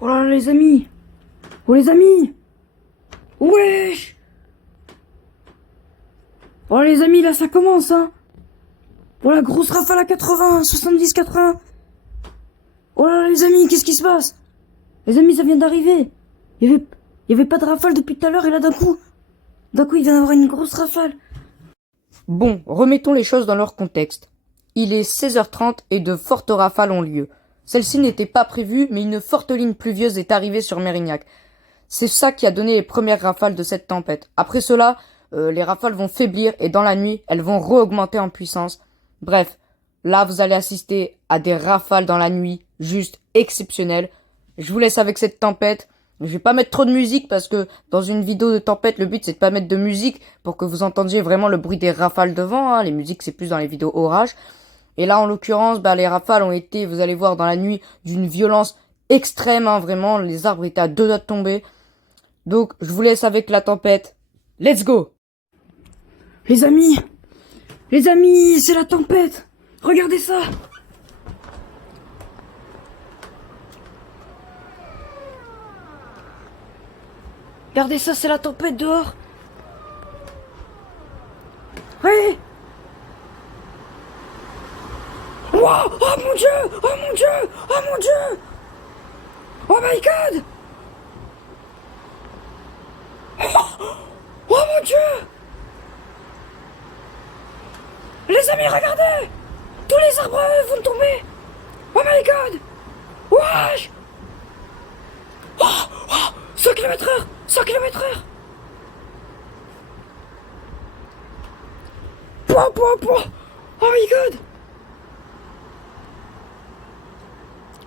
Oh là là, les amis! Oh les amis! Wesh! Oh les amis, là ça commence, hein! Oh la grosse rafale à 80, 70, 80! Oh là là, les amis, qu'est-ce qui se passe? Les amis, ça vient d'arriver! Il y avait pas de rafale depuis tout à l'heure, et là d'un coup, il vient d'avoir une grosse rafale! Bon, remettons les choses dans leur contexte. Il est 16h30 et de fortes rafales ont lieu. Celle-ci n'était pas prévue, mais une forte ligne pluvieuse est arrivée sur Mérignac. C'est ça qui a donné les premières rafales de cette tempête. Après cela, les rafales vont faiblir et dans la nuit, elles vont re-augmenter en puissance. Bref, là vous allez assister à des rafales dans la nuit juste exceptionnelles. Je vous laisse avec cette tempête. Je vais pas mettre trop de musique parce que dans une vidéo de tempête, le but c'est de pas mettre de musique pour que vous entendiez vraiment le bruit des rafales de vent, hein. Les musiques c'est plus dans les vidéos orage. Et là en l'occurrence, les rafales ont été, vous allez voir dans la nuit, d'une violence extrême, hein, vraiment. Les arbres étaient à deux doigts de tomber. Donc je vous laisse avec la tempête. Let's go! Les amis! Les amis, c'est la tempête! Regardez ça! Regardez ça, c'est la tempête dehors! Ouais! Wow! Oh mon dieu! Oh mon dieu! Oh mon dieu! Oh my god! Oh mon dieu! Les amis, regardez! Tous les arbres vont tomber! Oh my god! Wesh! 100 km/h! 100 km/h! Pouah, pouah, pouah! Oh my god!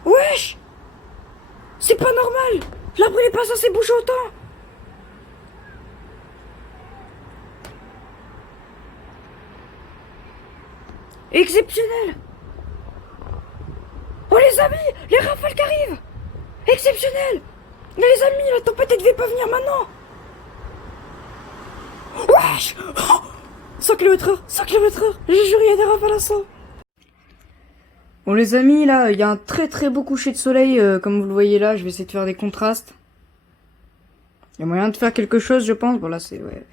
Wesh! C'est pas normal! L'arbre il est pas censé bouger autant! Exceptionnel! Oh les amis! Les rafales qui arrivent! Exceptionnel! Mais les amis, la tempête elle devait pas venir maintenant! Wesh! 100 km/h! 100 km/h! J'ai juré, il y a des rafales à 100! Bon les amis, là, il y a un très très beau coucher de soleil, comme vous le voyez là, je vais essayer de faire des contrastes. Il y a moyen de faire quelque chose, je pense. Bon là, c'est... ouais.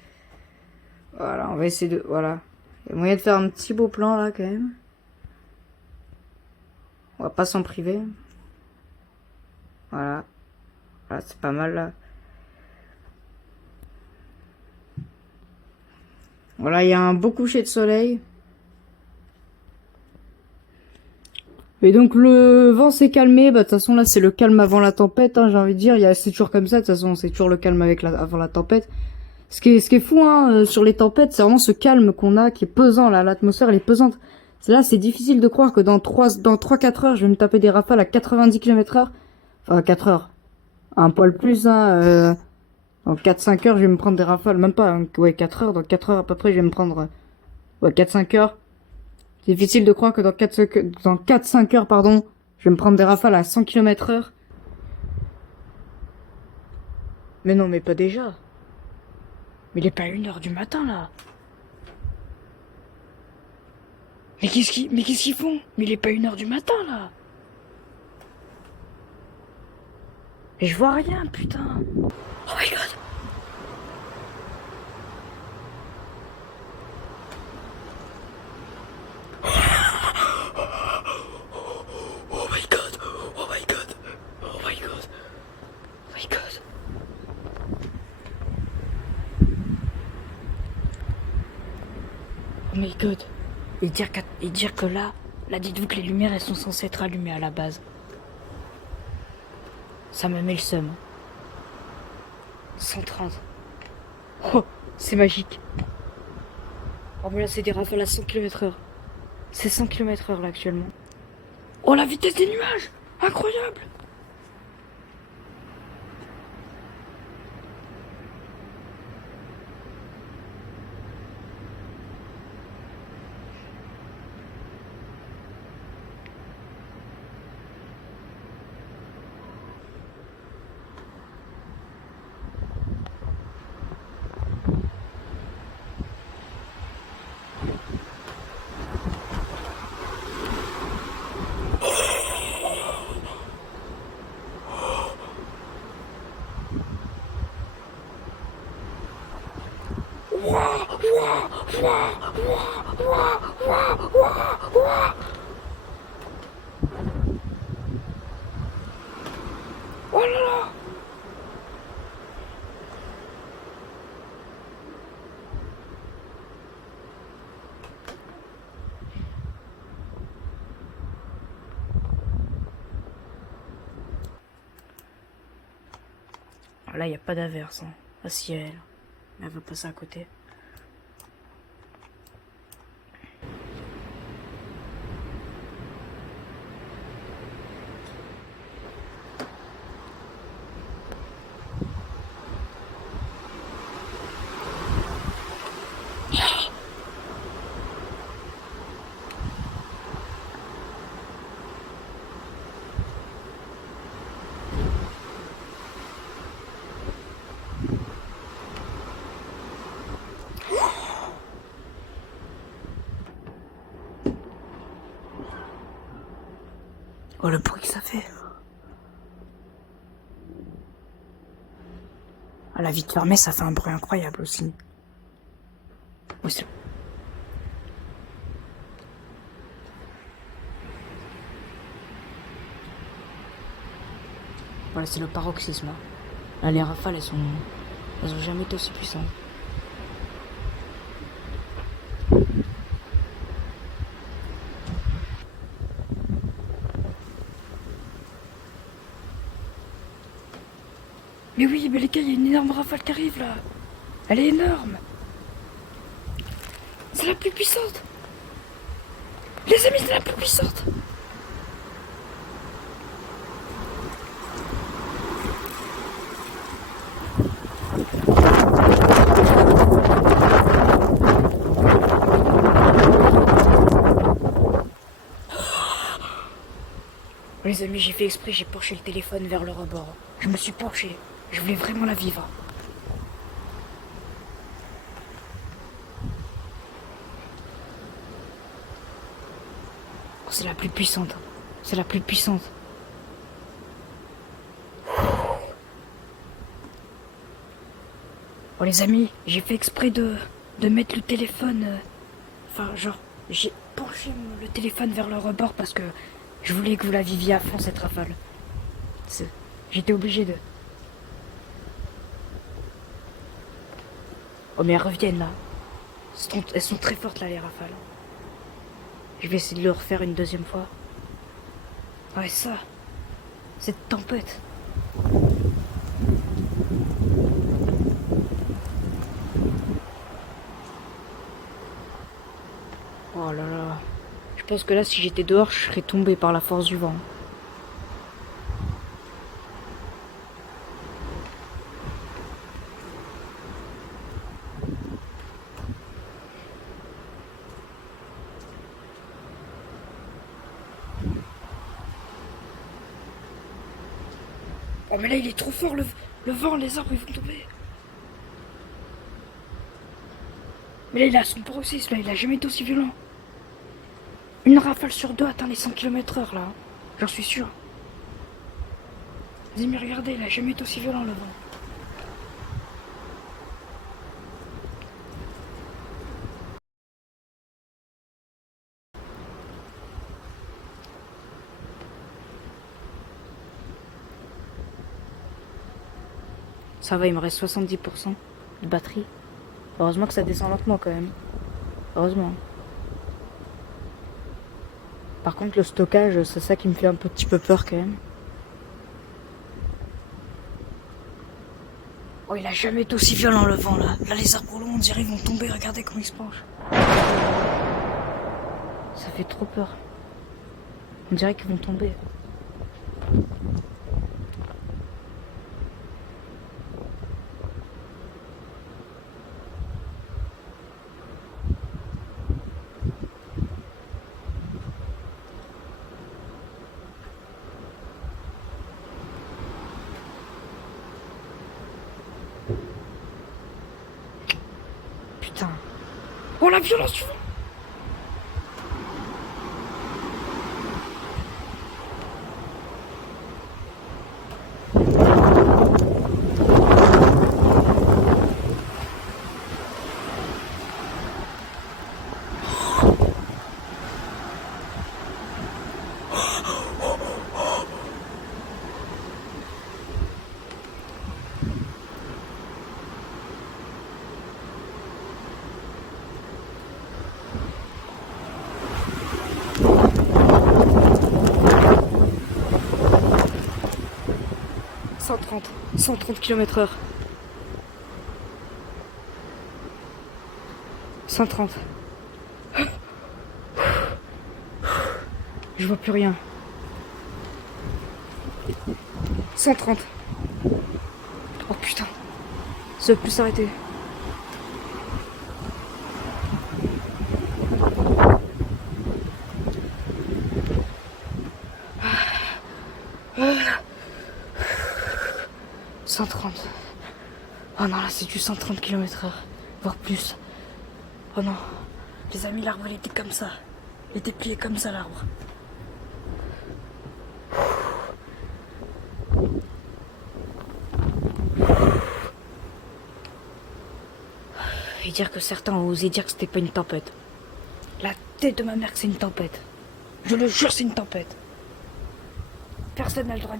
Voilà, on va essayer de... Voilà. Il y a moyen de faire un petit beau plan là, quand même. On va pas s'en priver. Voilà. Voilà, c'est pas mal là. Voilà, il y a un beau coucher de soleil. Et donc le vent s'est calmé, de toute façon là c'est le calme avant la tempête, hein, j'ai envie de dire, c'est toujours comme ça, de toute façon c'est toujours le calme avant la tempête. Ce qui est fou sur les tempêtes, c'est vraiment ce calme qu'on a qui est pesant là, l'atmosphère elle est pesante. Là c'est difficile de croire que dans 3-4 heures je vais me taper des rafales à 90 km/h. Enfin 4 heures. Un poil plus, dans 4-5 heures je vais me prendre des rafales, même pas, hein, ouais 4 heures, dans 4 heures à peu près je vais me prendre, ouais 4-5 heures. C'est difficile de croire que dans 4-5 heures, pardon, je vais me prendre des rafales à 100 km/h. Mais non, mais pas déjà. Mais il est pas 1 heure du matin, là. Mais qu'est-ce qu'ils font? Mais il est pas 1 heure du matin, là. Mais je vois rien, putain. Oh my god. Oh my god. Oh my god. Oh my god. Oh my god. Oh my god. Et dire que là, dites-vous que les lumières, elles sont censées être allumées à la base. Ça me met le seum. 130. Oh, c'est magique. Oh, mais là, c'est des rafales à 100 km/h. C'est 100 km/h là actuellement. Oh, la vitesse des nuages! Incroyable! Oh là là. Là, il n'y a pas d'averse. Hein. Ah, si, elle va passer à côté. Oh, le bruit que ça fait. À la vitre fermée, ça fait un bruit incroyable aussi. Oui, c'est... Voilà, c'est le paroxysme. Là, les rafales, elles ont jamais été aussi puissantes. Mais oui, mais les gars, il y a une énorme rafale qui arrive là. Elle est énorme. C'est la plus puissante. Les amis, c'est la plus puissante. Les amis, j'ai fait exprès, j'ai penché le téléphone vers le rebord. Je me suis penché. Je voulais vraiment la vivre. Oh, c'est la plus puissante. C'est la plus puissante. Oh les amis, j'ai fait exprès de mettre le téléphone... Enfin, genre, j'ai penché le téléphone vers le rebord parce que je voulais que vous la viviez à fond, cette rafale. J'étais obligé de... Oh mais elles reviennent là. Elles sont très fortes là, les rafales. Je vais essayer de le refaire une deuxième fois. Ouais, ça. Cette tempête. Oh là là. Je pense que là, si j'étais dehors, je serais tombé par la force du vent. Oh mais là, il est trop fort, le vent, les arbres, ils vont tomber. Mais là, il a son paroxysme, là, il a jamais été aussi violent. Une rafale sur deux atteint les 100 km/h, là. J'en suis sûr. Vas-y, mais regardez, il a jamais été aussi violent, le vent. Ça va, il me reste 70% de batterie. Heureusement que ça descend lentement, quand même. Heureusement. Par contre, le stockage, c'est ça qui me fait un petit peu peur, quand même. Oh, il a jamais été aussi violent, le vent, là. Là, les arbres longs, on dirait, ils vont tomber. Regardez comment ils se penchent. Ça fait trop peur. On dirait qu'ils vont tomber. Putain. Oh, la violence du vent. 130 km/h. 130. Je vois plus rien. 130. Oh putain. Ça peut plus s'arrêter. Ah. 130. Oh non, là c'est du 130 km/h. Voire plus. Oh non. Les amis, l'arbre il était comme ça. Il était plié comme ça, l'arbre. Et dire que certains ont osé dire que c'était pas une tempête. La tête de ma mère que c'est une tempête. Je le jure, c'est une tempête. Personne n'a le droit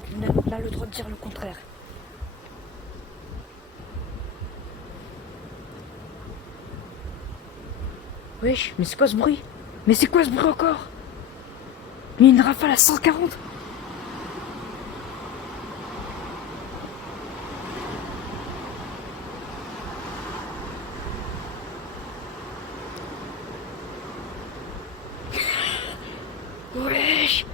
de dire le contraire. Wesh, mais c'est quoi ce bruit? Mais c'est quoi ce bruit encore? Mais une rafale à 140. Wesh.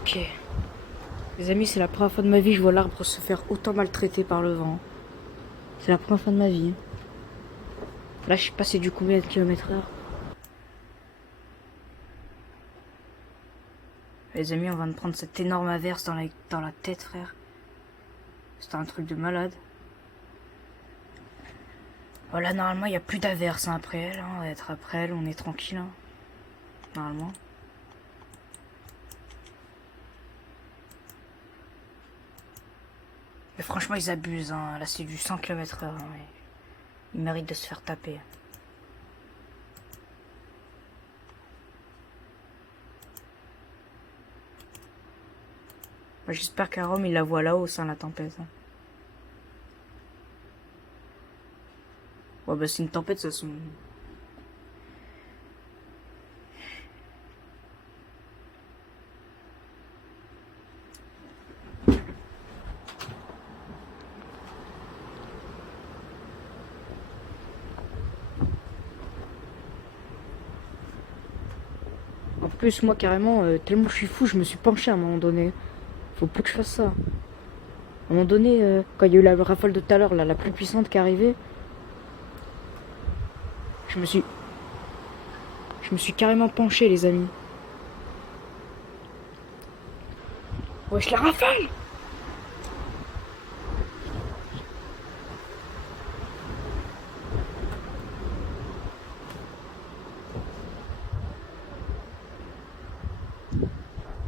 Ok. Les amis, c'est la première fois de ma vie que je vois l'arbre se faire autant maltraiter par le vent. C'est la première fois de ma vie. Là, je sais pas c'est du combien de km/h. Les amis, on va me prendre cette énorme averse dans la tête, frère. C'était un truc de malade. Voilà, normalement, il n'y a plus d'averse après elle. On va être après elle, on est tranquille. Hein. Normalement. Mais franchement, ils abusent. Hein. Là, c'est du 100 km/h. Hein. Ils méritent de se faire taper. J'espère qu'à Rome, il la voit là-haut, ça, la tempête. Hein. Ouais, bah, c'est une tempête, ça son. En plus, moi, carrément, tellement je suis fou, je me suis penché à un moment donné. Faut plus que je fasse ça. À un moment donné, quand il y a eu la rafale de tout à l'heure, la plus puissante qui est arrivée, je me suis carrément penché, les amis. Wesh, la rafale!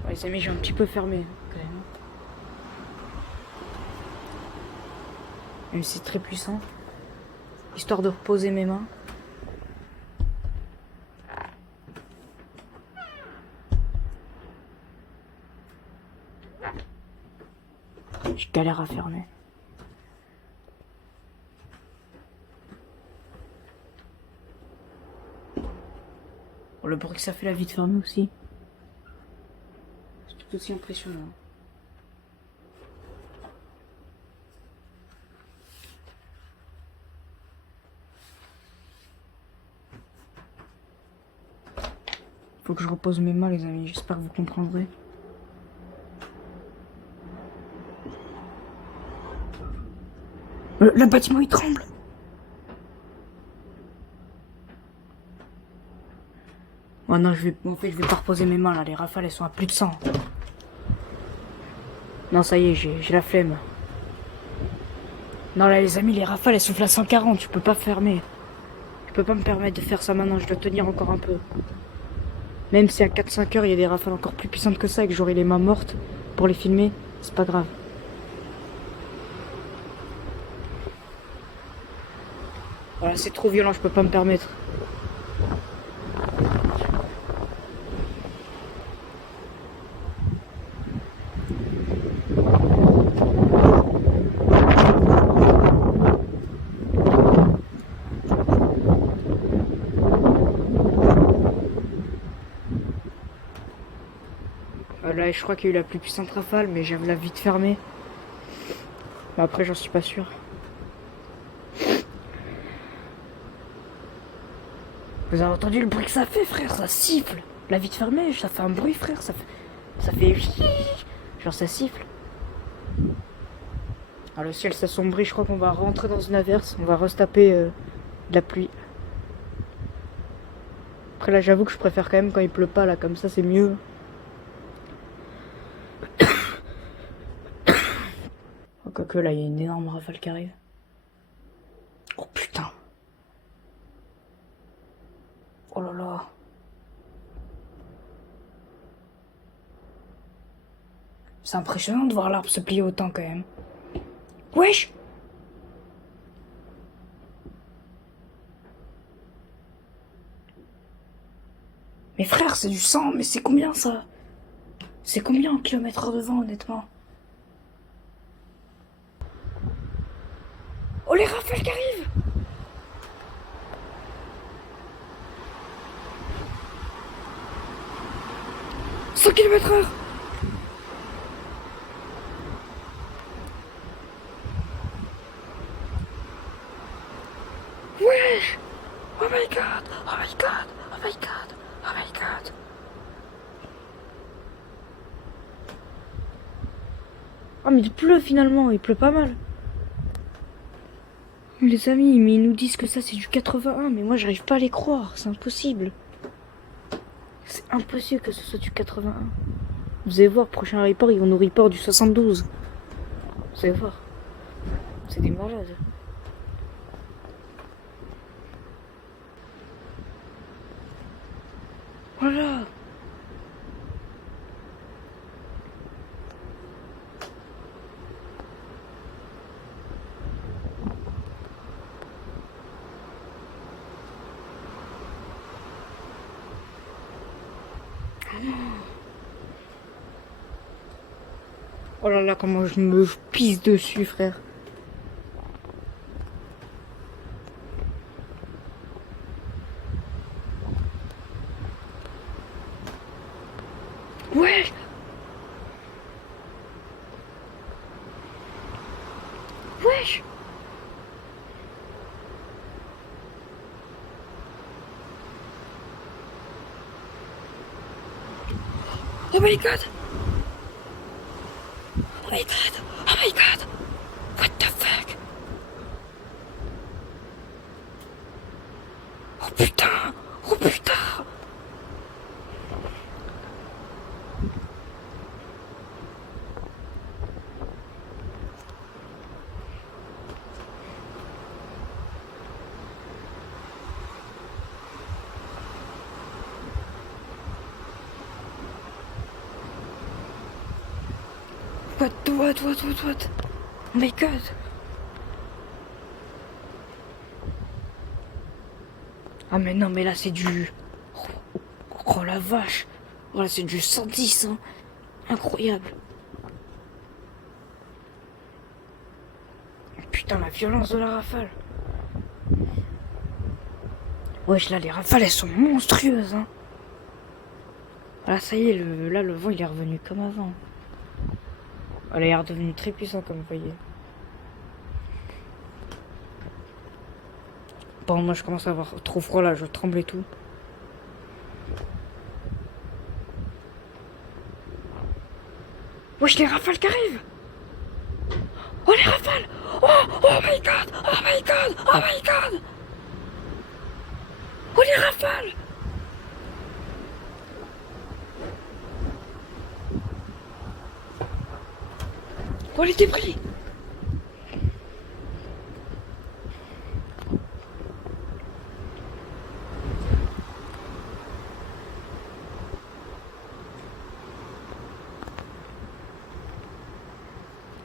Ouais, les amis, j'ai un petit peu fermé, quand même. Même si c'est très puissant. Histoire de reposer mes mains. Je galère à fermer. Oh, le bruit que ça fait la vie de fermer aussi. C'est tout aussi impressionnant. Faut que je repose mes mains, les amis. J'espère que vous comprendrez. Le bâtiment, il tremble. Oh non, en fait, je vais pas reposer mes mains, là. Les rafales, elles sont à plus de 100. Non, ça y est, j'ai la flemme. Non, là, les amis, les rafales, elles soufflent à 140. Je peux pas fermer. Je peux pas me permettre de faire ça maintenant. Je dois tenir encore un peu. Même si à 4-5 heures, il y a des rafales encore plus puissantes que ça et que j'aurai les mains mortes pour les filmer, c'est pas grave. Voilà, c'est trop violent, je peux pas me permettre. Là, je crois qu'il y a eu la plus puissante rafale, mais j'avais la vitre fermée. Mais après, j'en suis pas sûr. Vous avez entendu le bruit que ça fait, frère? Ça siffle. La vitre fermée, ça fait un bruit, frère. Ça fait... Genre, ça siffle. Ah, le ciel s'assombrit. Je crois qu'on va rentrer dans une averse. On va restaper de la pluie. Après, là, j'avoue que je préfère quand même quand il pleut pas, là. Comme ça, c'est mieux. Oh, quoique, là, il y a une énorme rafale qui arrive. Oh, putain. Oh là là. C'est impressionnant de voir l'arbre se plier autant quand même. Wesh! Mais frère, c'est du sang, mais c'est combien ça? C'est combien en kilomètres de vent, honnêtement? Oh, les rafales qui arrivent! « 100 km/h ! Wesh! Oh my god! Oh my god! Oh my god! Oh my god! Oh mais il pleut finalement, il pleut pas mal. Les amis, mais ils nous disent que ça c'est du 81, mais moi j'arrive pas à les croire, c'est impossible. C'est impossible que ce soit du 81. Vous allez voir, prochain report, ils vont nous report du 72. Vous allez voir. C'est des malades. Voilà. Oh là là, comment je me pisse dessus, frère. Ouais. Wesh. Oh my god. Oh my god. Oh my god. What the fuck. Oh putain. Oh putain. What? Oh my god. Ah mais non, mais là c'est du... Oh la vache. Oh là c'est du 110, hein. Incroyable. Putain, la violence de la rafale. Wesh, là les rafales elles sont monstrueuses, hein. Là ça y est, le vent il est revenu comme avant. Elle est redevenue très puissant comme vous voyez. Bon, moi je commence à avoir trop froid là, je tremble et tout. Wesh, les rafales qui arrivent! Oh les rafales! Oh my god! Oh my god! Oh my god! Oh les rafales! Oh les débris!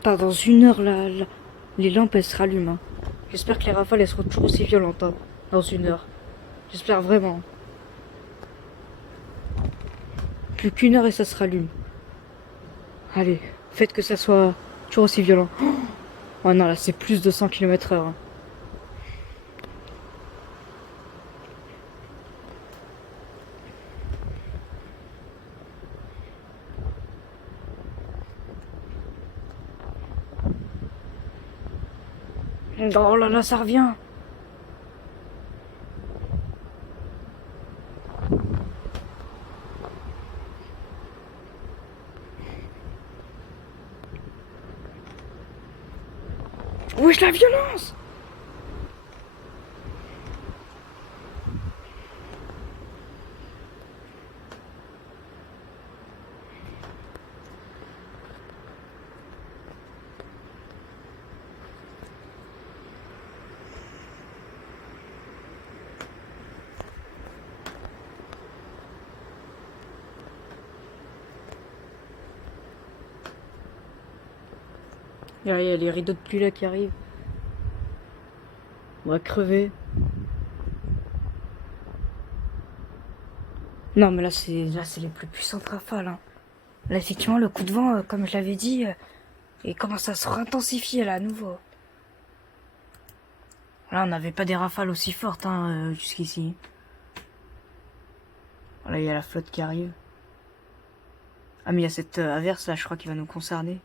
Dans 1 heure, les lampes elles se rallument. Hein. J'espère que les rafales elles seront toujours aussi violentes hein, dans 1 heure. J'espère vraiment. Plus qu'1 heure et ça se rallume. Allez, faites que ça soit toujours aussi violent. Oh non, là c'est plus de 100 km/h. Oh là là, ça revient. Wesh, la violence! Il y a les rideaux de pluie là qui arrivent. On va crever. Non mais là c'est les plus puissantes rafales. Hein. Là effectivement le coup de vent, comme je l'avais dit, il commence à se intensifier là à nouveau. Là on n'avait pas des rafales aussi fortes hein, jusqu'ici. Là il y a la flotte qui arrive. Ah mais il y a cette averse là je crois qui va nous concerner.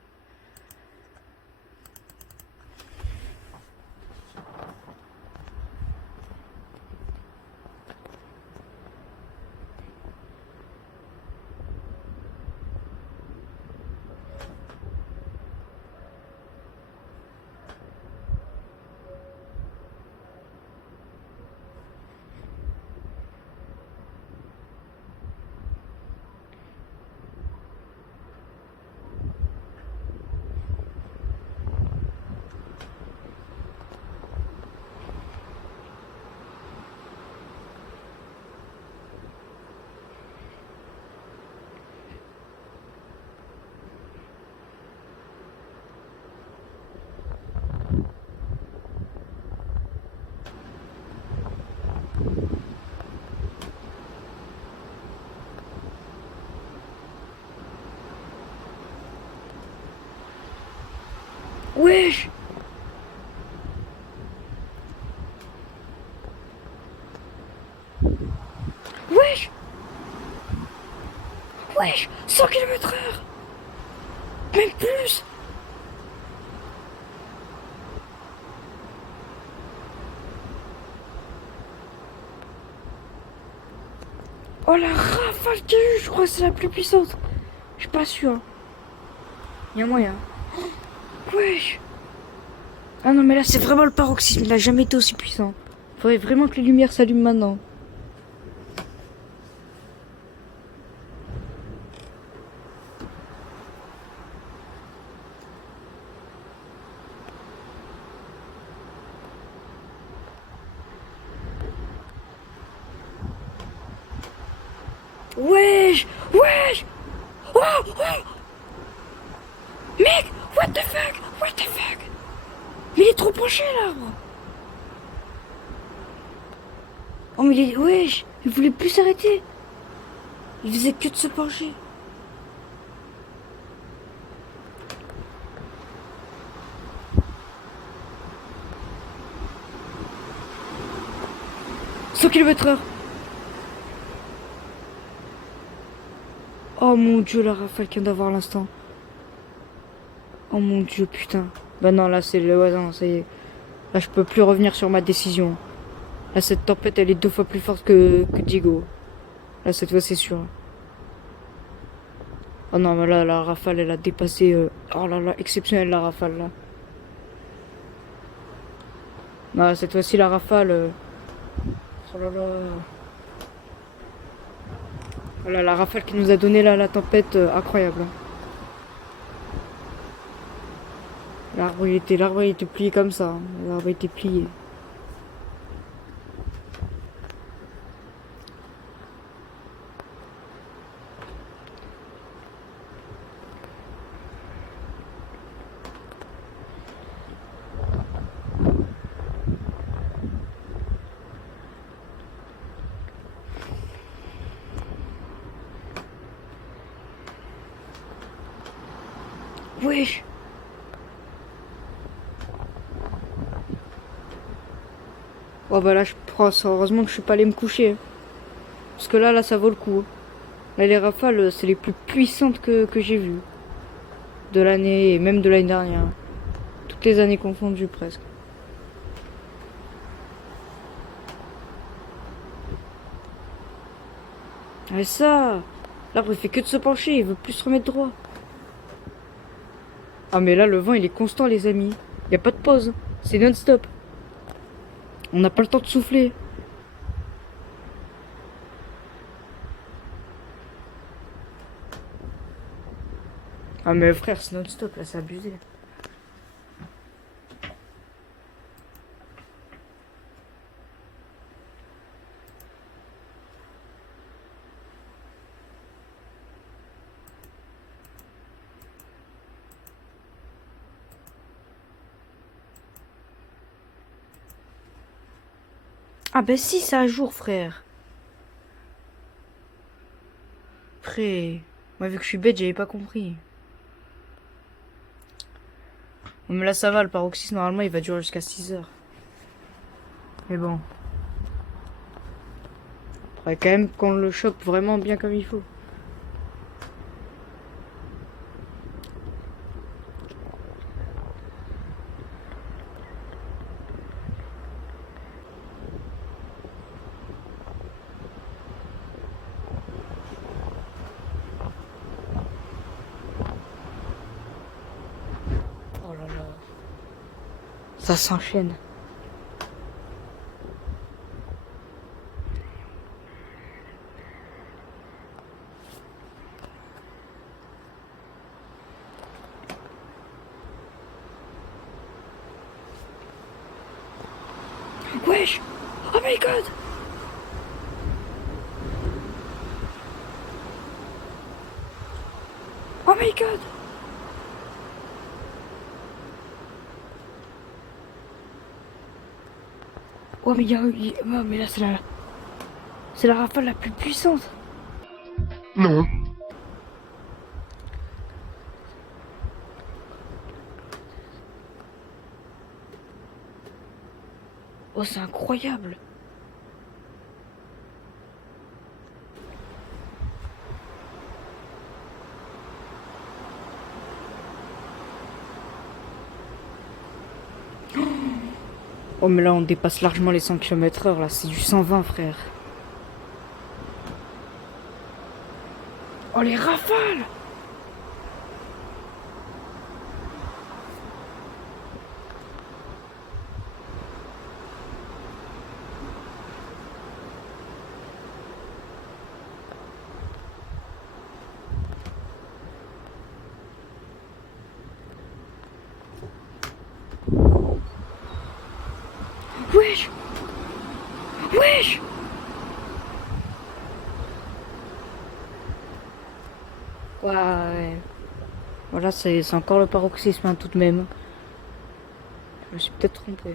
Wesh! Wesh! Wesh! 100 km/h! Même plus! Oh la rafale qu'il y a eu, je crois que c'est la plus puissante. Je suis pas sûr. Il y a moyen. Wesh! Ah non mais là c'est vraiment le paroxysme, il a jamais été aussi puissant. Faudrait vraiment que les lumières s'allument maintenant. Wesh! Wesh! Oh! Oh! Mec! What the fuck? What the fuck? Mais il est trop penché l'arbre! Oh mais il est... Wesh! Il voulait plus s'arrêter! Il faisait que de se pencher. « 100 km/h. Oh mon dieu, la rafale qu'il vient d'avoir à l'instant. Oh mon dieu, putain. Bah non, là c'est le voisin, ça y est. Là je peux plus revenir sur ma décision. Là cette tempête elle est 2 fois plus forte que Diego. Là cette fois c'est sûr. Oh non mais là la rafale elle a dépassé... Oh là là, exceptionnelle la rafale là. Non, cette fois-ci la rafale... Oh là là. Voilà la rafale qui nous a donné là la tempête, incroyable. L'arbre il était plié comme ça. Hein. L'arbre était plié. Wesh. Oh bah là, je pense, heureusement que je suis pas allé me coucher. Parce que là, ça vaut le coup. Là, les rafales, c'est les plus puissantes que j'ai vues. De l'année et même de l'année dernière. Toutes les années confondues presque. Et ça, l'arbre il fait que de se pencher, il veut plus se remettre droit. Ah mais là le vent il est constant les amis. Y a pas de pause, c'est non-stop. On n'a pas le temps de souffler. Ah mais frère c'est non-stop là, c'est abusé. Ah bah si, c'est à jour, frère. Frère, moi vu que je suis bête, j'avais pas compris. Bon, mais là ça va, le paroxysme normalement il va durer jusqu'à 6 heures. Mais bon. Faudrait quand même qu'on le chope vraiment bien comme il faut. Oh là là. Ça s'enchaîne. Wesh! Oh my god! Oh my god! Oh mais oh, mais là c'est la rafale la plus puissante. Non. Oh c'est incroyable. Oh mais là on dépasse largement les 100 km/h là, c'est du 120 frère. Oh les rafales! Wesh! Wesh! Ouais. Voilà, c'est encore le paroxysme hein, tout de même. Je me suis peut-être trompé.